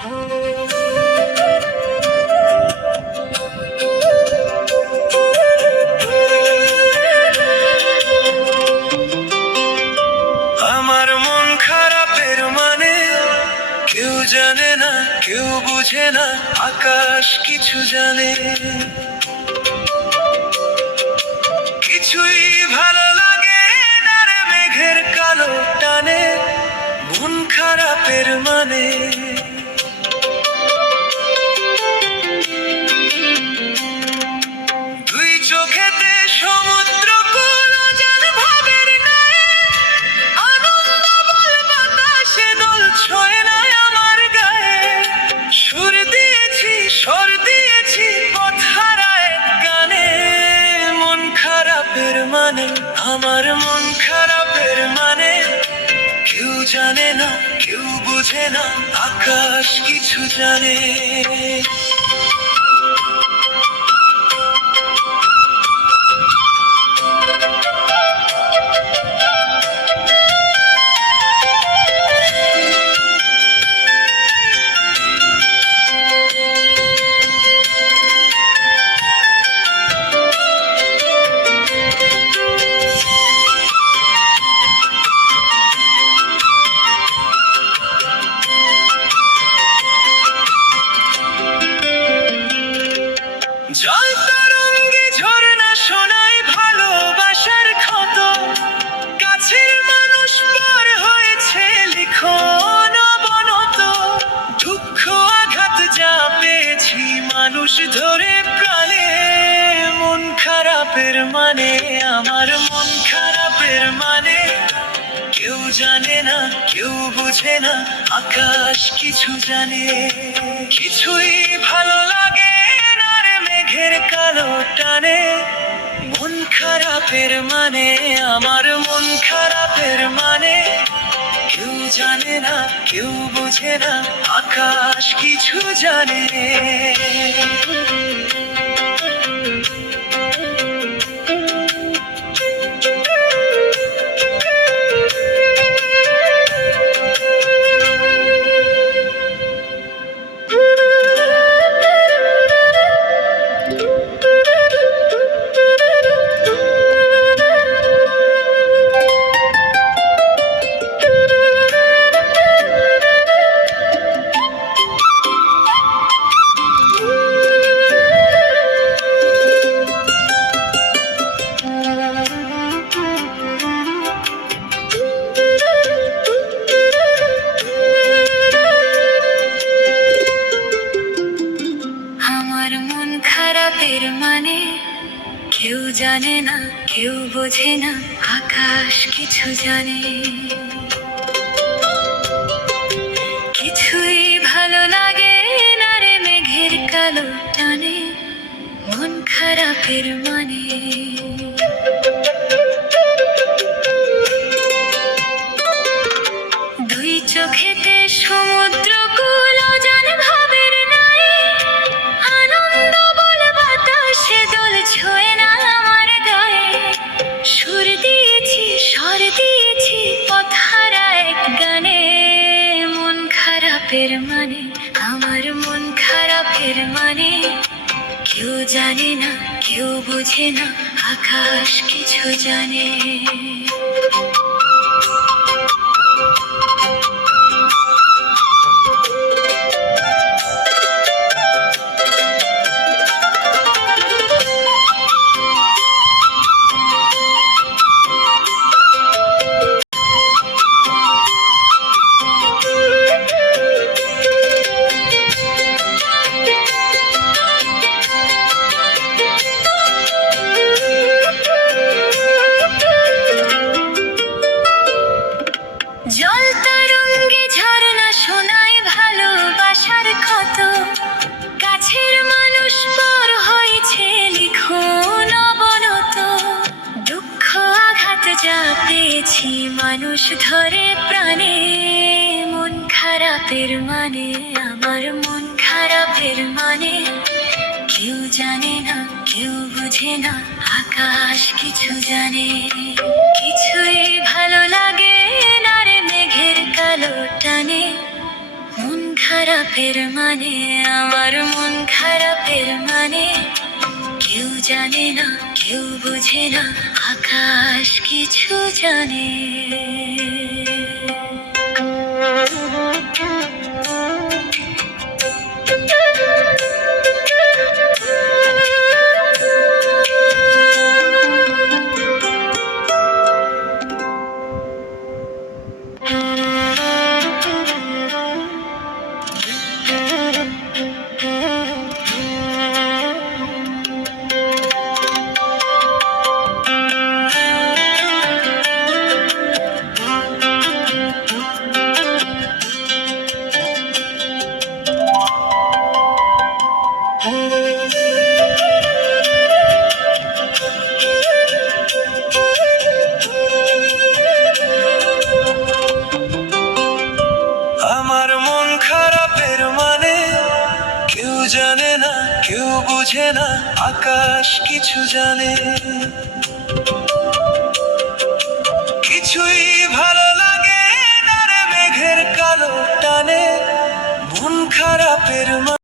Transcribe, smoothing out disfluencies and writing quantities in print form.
আমার মন খারাপের মানে কেউ জানে না, কেউ বুঝে না, আকাশ কিছু জানে। কিছুই ভালো লাগে না রে মেঘের কালো টানে, মন খারাপের মানে। দুই চোখেতে সমুদ্র কুল অজান ভাবের নাই, আনন্দ বল বাতাসে দোল ছোঁয় না আমার গায়ে। সুর দিয়েছি স্বর দিয়েছি পথ হারায় গানে, মন খারাপের মানে, আমার মন খারাপের মানে কেউ জানে না, কেউ বুঝে না, আকাশ কিছু জানে। জল তরঙ্গে ঝর্ণা শোনায় ভালোবাসার ক্ষত, কাছের মানুষ পর হয়েছে লিখন অবনত। দুঃখ আঘাত যা পেয়েছি মানুষ ধরে প্রাণে, মন খারাপের মানে, আমার মন খারাপের মানে কেউ জানে না, কেউ বুঝে না, আকাশ কিছু জানে। কিছুই ভালো লাগে না রে মেঘের কালো টানে, মন খারাপের মানে, আমার মন খারাপের মানে কেউ জানে না, কেউ বুঝে না, আকাশ কিছু জানে। আমার মন খারাপের মানে কেউ জানে না, কেউ বোঝে না, আকাশ কিছু জানে। কিছুই ভালো লাগে না রে মেঘের কালো টানে, মন খারাপের মানে। দুই চোখেতে সমুদ্র কুল অজান ভাবের নাই, আনন্দ বল বাতাসে দোল ছোঁয় না আমার গায়ে। সুর দিয়েছি স্বর দিয়েছি পথ হারায় গানে, মন খারাপের মানে, আমার মন খারাপের মানে কেউ জানে না, কেউ বুঝে না, আকাশ কিছু জানে। জল তরঙ্গে ঝর্ণা শোনায় ভালোবাসার ক্ষত, কাছের মানুষ পর হয়েছে লিখন অবনত। দুঃখ আঘাত যা পেয়েছি মানুষ ধরে প্রাণে, মন খারাপের মানে, আমার মন খারাপের মানে কেউ জানে না, কেউ বুঝে না, আকাশ কিছু জানে। কিছুই ভালো লাগে না রে মেঘের কালো টানে, মন খারাপের মানে, আমার মন খারাপের মানে কেউ জানে না, কেউ বোঝে না, আকাশ কিছু জানে। আমার মন খারাপের মানে কেউ জানে না, কেউ বুঝে না, আকাশ কিছু জানে। কিছুই ভালো লাগে না রে মেঘের কালো টানে, মন খারাপের